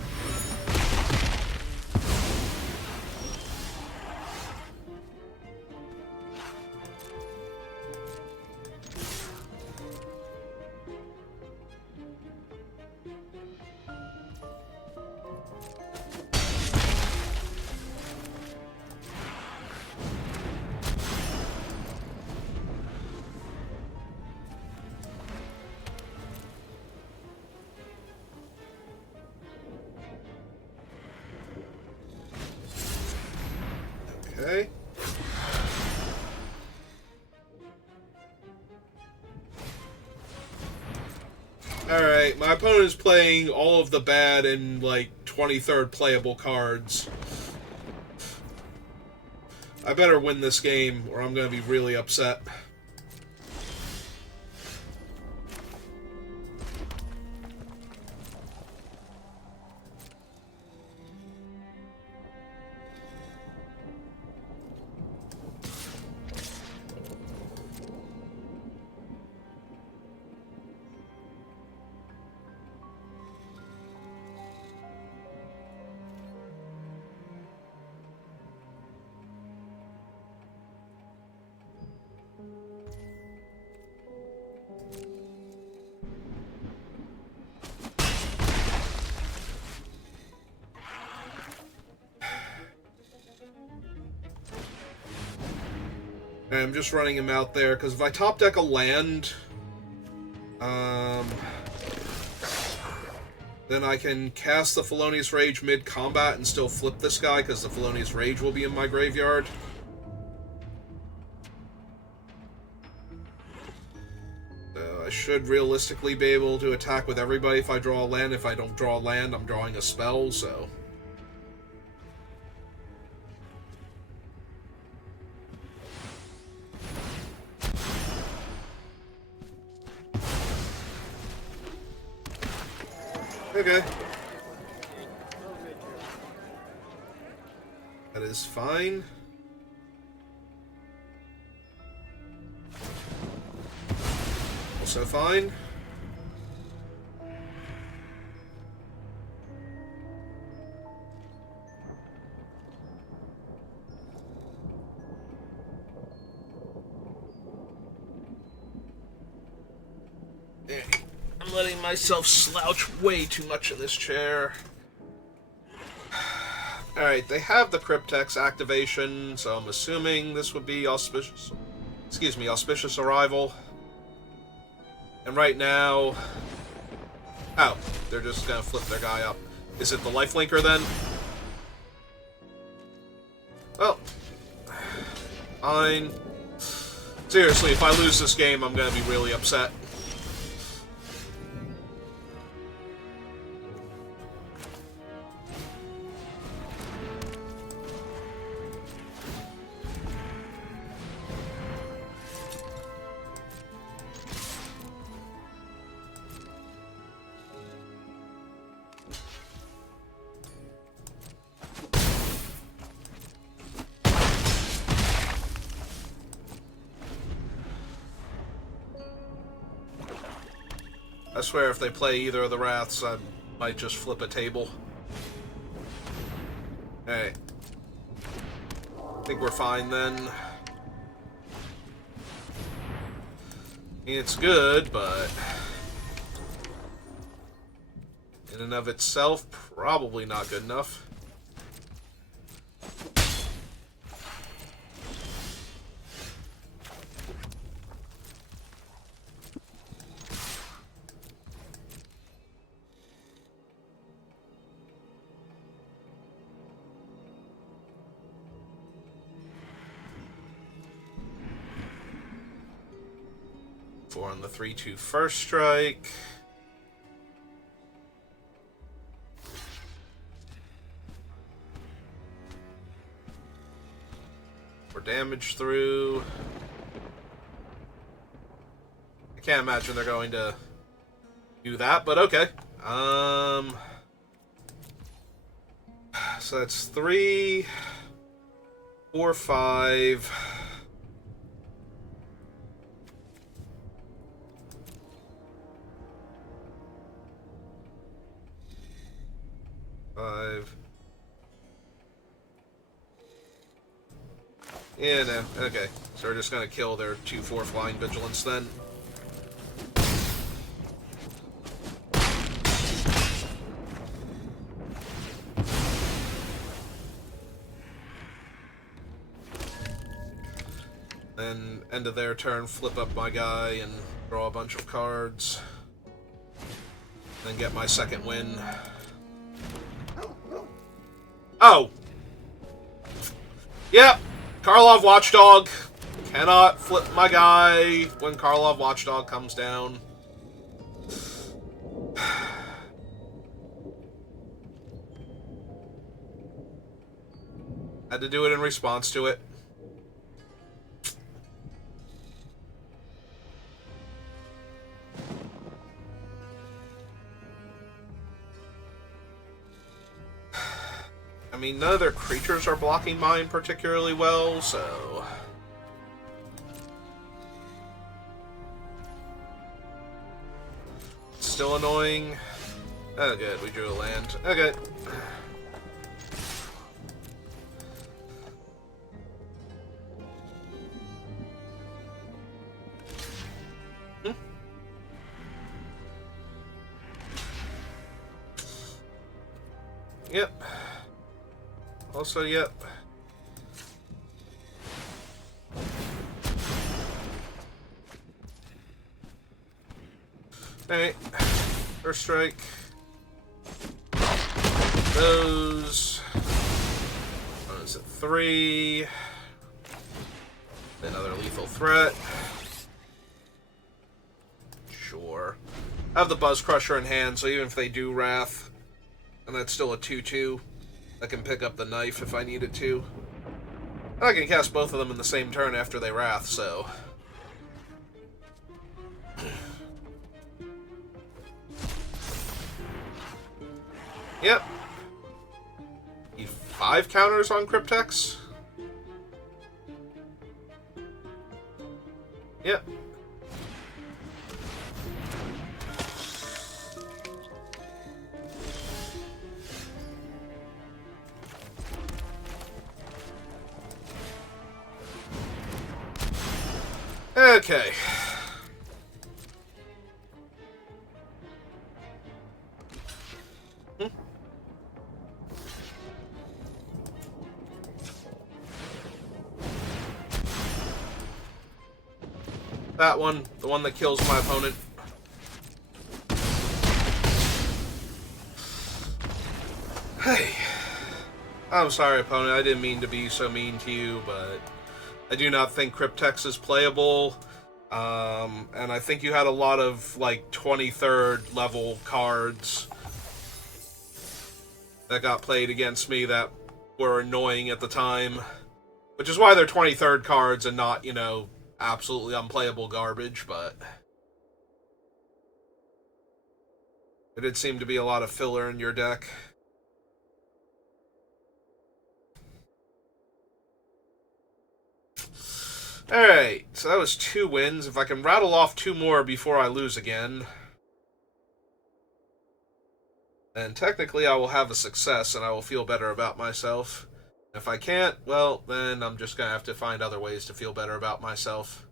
Okay. Alright, my opponent is playing all of the bad and, like, 23rd playable cards. I better win this game, or I'm gonna be really upset. And I'm just running him out there, because if I top deck a land, then I can cast the Felonious Rage mid-combat and still flip this guy, because the Felonious Rage will be in my graveyard. So I should realistically be able to attack with everybody if I draw a land. If I don't draw a land, I'm drawing a spell, so... Okay. That is fine. Also fine. I'm letting myself slouch way too much in this chair. Alright, they have the Cryptex activation, so I'm assuming this would be auspicious arrival. And right now... Oh, they're just gonna flip their guy up. Is it the lifelinker then? Well, fine. Seriously, if I lose this game, I'm gonna be really upset. I swear if they play either of the Wraths, I might just flip a table. Hey. I think we're fine then. I mean, it's good, but... in and of itself, probably not good enough. 4 on the 3/2 first strike. For damage through. I can't imagine they're going to do that, but okay. So that's 3, 4, 5. Yeah, no. Okay. So we're just gonna kill their 2/4 flying vigilance then. Then, end of their turn, flip up my guy and draw a bunch of cards. Then get my second win. Oh! Yep! Karlov Watchdog. Cannot flip my guy when Karlov Watchdog comes down. Had to do it in response to it. I mean, none of their creatures are blocking mine particularly well, so... Still annoying. Oh, good. We drew a land. Okay. Yep. Also, yep. Alright. First strike. Those. What is it? 3. Another lethal threat. Sure. I have the Buzz Crusher in hand, so even if they do Wrath, and that's still a 2/2, I can pick up the knife if I needed to. And I can cast both of them in the same turn after they Wrath, so... Yep. Need 5 counters on Cryptex? Yep. Okay. That one, the one that kills my opponent. Hey. I'm sorry, opponent. I didn't mean to be so mean to you, but I do not think Cryptex is playable. And I think you had a lot of, like, 23rd level cards that got played against me that were annoying at the time. Which is why they're 23rd cards and not, you know, absolutely unplayable garbage, but... There did seem to be a lot of filler in your deck. Alright, so that was 2 wins. If I can rattle off 2 more before I lose again, then technically I will have a success and I will feel better about myself. If I can't, well, then I'm just going to have to find other ways to feel better about myself.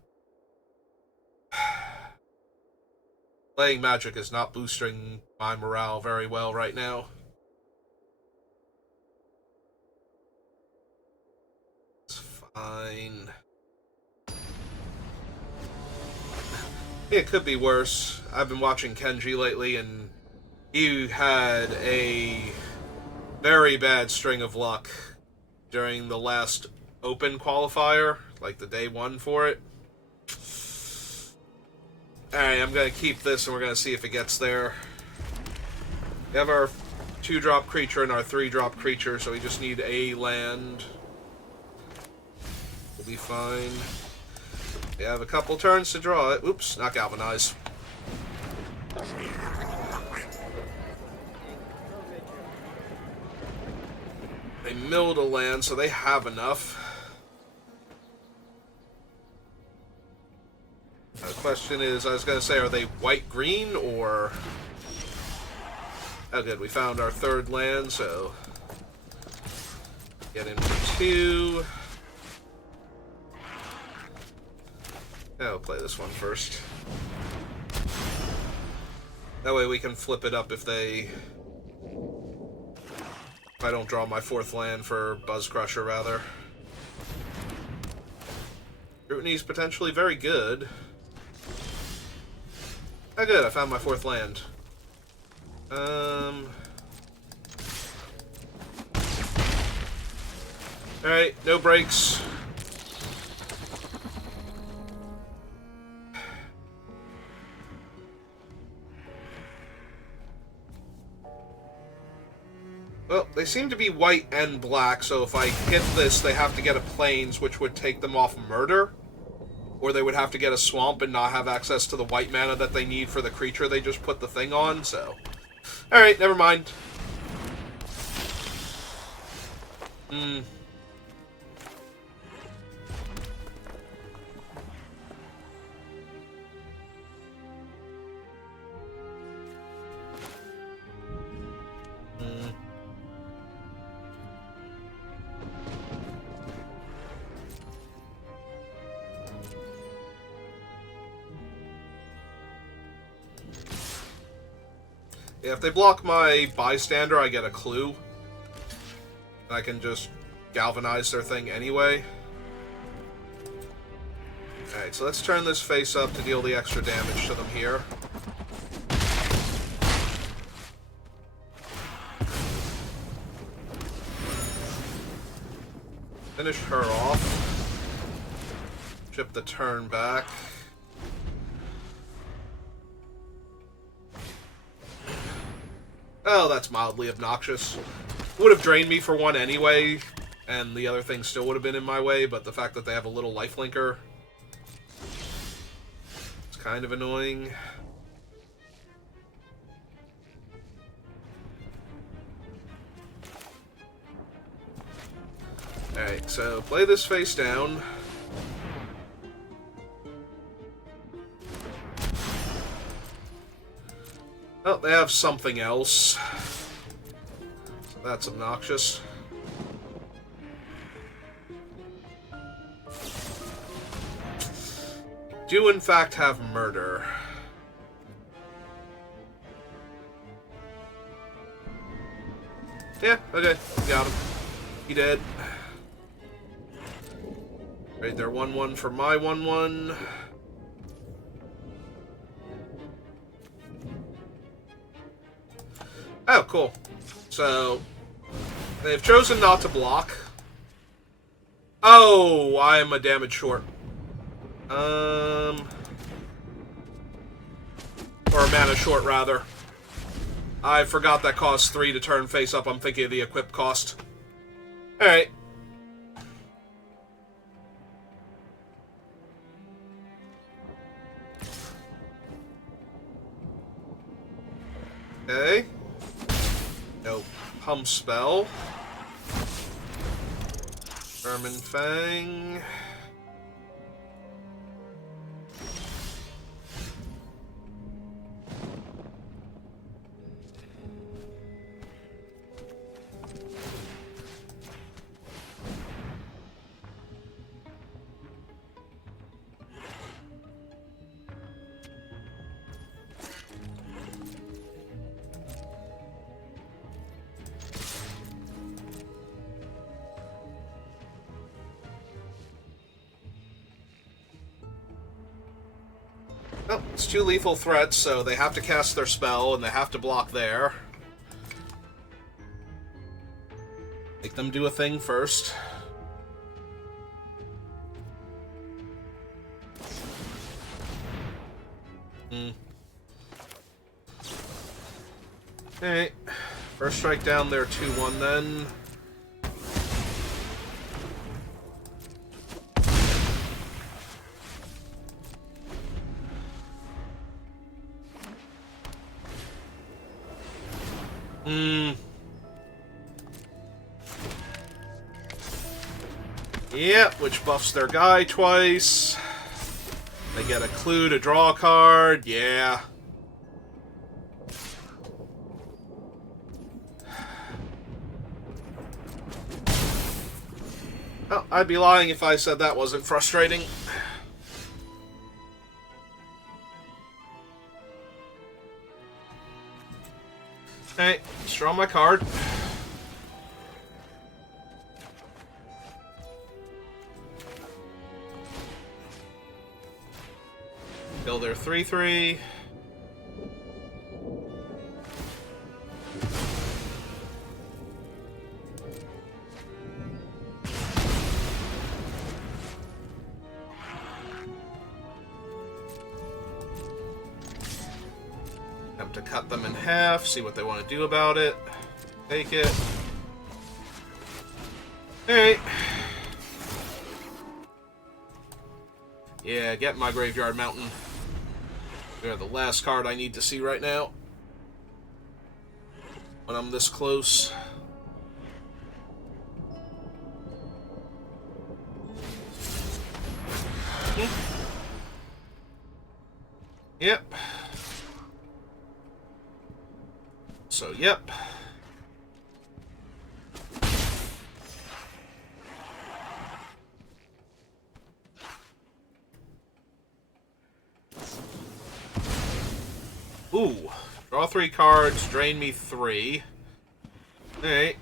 Playing Magic is not boosting my morale very well right now. It's fine. It could be worse. I've been watching Kenji lately, and he had a very bad string of luck during the last Open qualifier, like the day 1 for it. Alright, I'm gonna keep this and we're gonna see if it gets there. We have our 2-drop creature and our 3-drop creature, so we just need a land. We'll be fine. We have a couple turns to draw it. Oops, not galvanize. They milled a land, so they have enough. The question is, I was going to say, are they white-green, or... Oh, good, we found our 3rd land, so... Get in for 2. Yeah, we'll play this one first. That way we can flip it up if they... If I don't draw my 4th land for Buzz Crusher, rather. Scrutiny's potentially very good. Oh, good, I found my 4th land. Alright, no breaks. Well, they seem to be white and black, so if I hit this, they have to get a Plains, which would take them off Murder. Or they would have to get a Swamp and not have access to the white mana that they need for the creature they just put the thing on, so... Alright, never mind. Yeah, if they block my Bystander, I get a clue. And I can just galvanize their thing anyway. Alright, so let's turn this face up to deal the extra damage to them here. Finish her off. Chip the turn back. Oh, that's mildly obnoxious. Would have drained me for 1 anyway, and the other thing still would have been in my way, but the fact that they have a little lifelinker... It's kind of annoying. Alright, so play this face down. Oh, they have something else. That's obnoxious. Do in fact have Murder. Yeah, okay, got him. He dead. Right there, 1-1 for my 1-1. Oh, cool. So, they've chosen not to block. Oh, I am a damage short. Or a mana short, rather. I forgot that costs 3 to turn face up. I'm thinking of the equip cost. Alright. Okay. No pump spell. Vermin Fang. Oh, it's 2 lethal threats, so they have to cast their spell, and they have to block there. Make them do a thing first. Mm. Alright. First strike down there, 2-1 then. Yep, which buffs their guy twice. They get a clue to draw a card. Yeah. Well, I'd be lying if I said that wasn't frustrating. Alright, let's draw my card. Kill their 3/3. Attempt to cut them in half, see what they want to do about it. Take it. Alright. Yeah, get my Graveyard Mountain. They're the last card I need to see right now. When I'm this close. Yep. So, yep. Ooh. Draw 3 cards, drain me 3. Alright.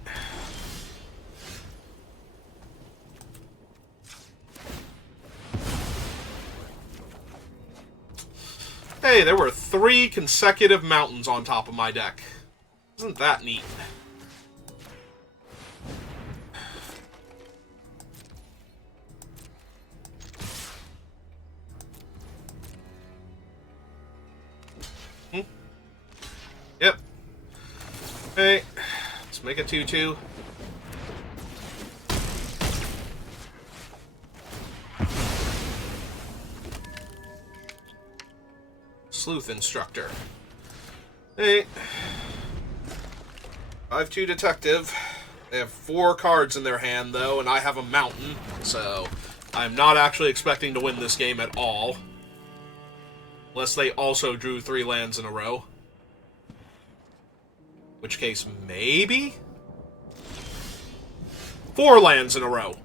Hey, there were 3 consecutive mountains on top of my deck. Isn't that neat? Yep. Hey, let's make a 2/2. Sleuth Instructor. Hey. 5/2 Detective. They have 4 cards in their hand, though, and I have a mountain, so I'm not actually expecting to win this game at all. Unless they also drew 3 lands in a row. Which case, maybe? 4 lands in a row.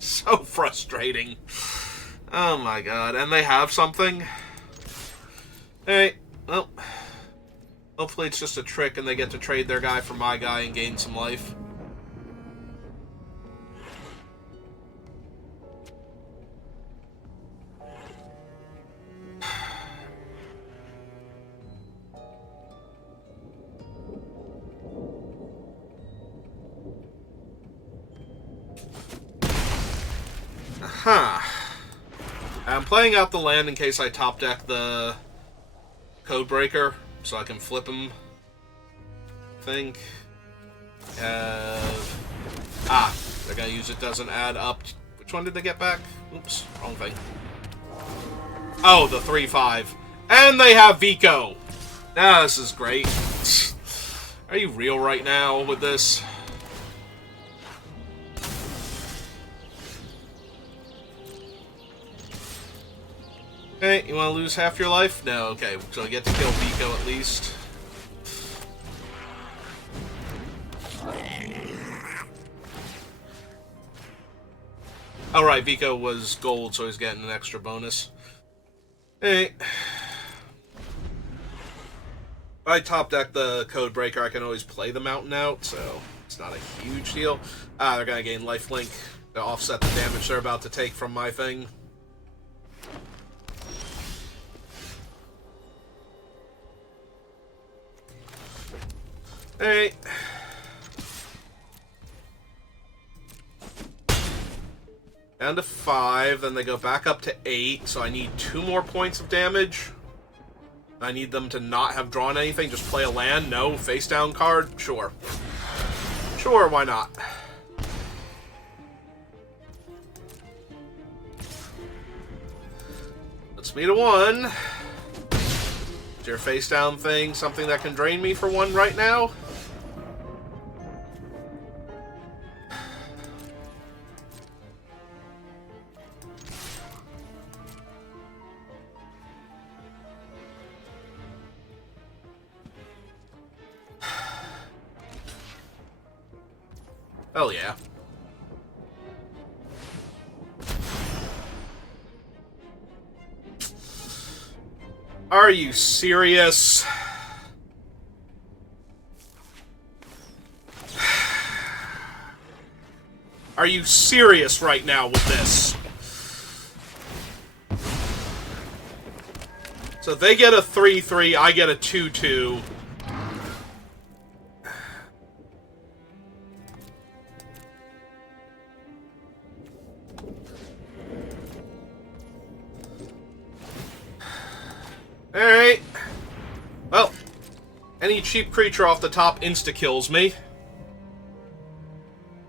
So frustrating. Oh my god. And they have something? Alright, well. Hopefully it's just a trick and they get to trade their guy for my guy and gain some life. Huh. I'm playing out the land in case I top deck the Codebreaker, so I can flip him. I think. They're gonna use it, doesn't add up. Which one did they get back? Oops, wrong thing. Oh, the 3/5. And they have Vico! Ah, this is great. Are you real right now with this? Okay, you want to lose half your life? No, okay, so I get to kill Vico at least. Oh right, Vico was gold, so he's getting an extra bonus. Hey. If I top deck the Codebreaker, I can always play the Mountain out, so it's not a huge deal. They're gonna gain lifelink to offset the damage they're about to take from my thing. Alright. down to 5, then they go back up to 8, so I need 2 more points of damage. I need them to not have drawn anything, just play a land. No, face down card? Sure. Sure, why not? Puts me to 1. Is your face down thing something that can drain me for 1 right now? Hell yeah. Are you serious? Are you serious right now with this? So they get a 3-3, I get a 2-2. Alright. Well, any cheap creature off the top insta-kills me.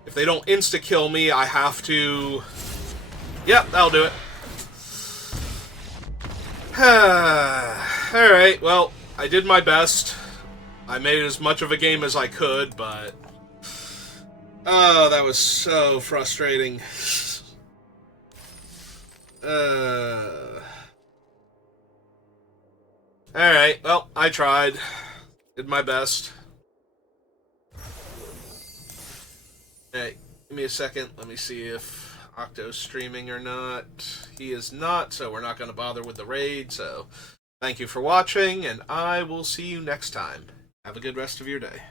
If they don't insta-kill me, I have to... Yep, that'll do it. Alright, well, I did my best. I made as much of a game as I could, but... Oh, that was so frustrating. Alright, well, I tried. Did my best. Hey, give me a second. Let me see if Octo's streaming or not. He is not, so we're not going to bother with the raid. So, thank you for watching, and I will see you next time. Have a good rest of your day.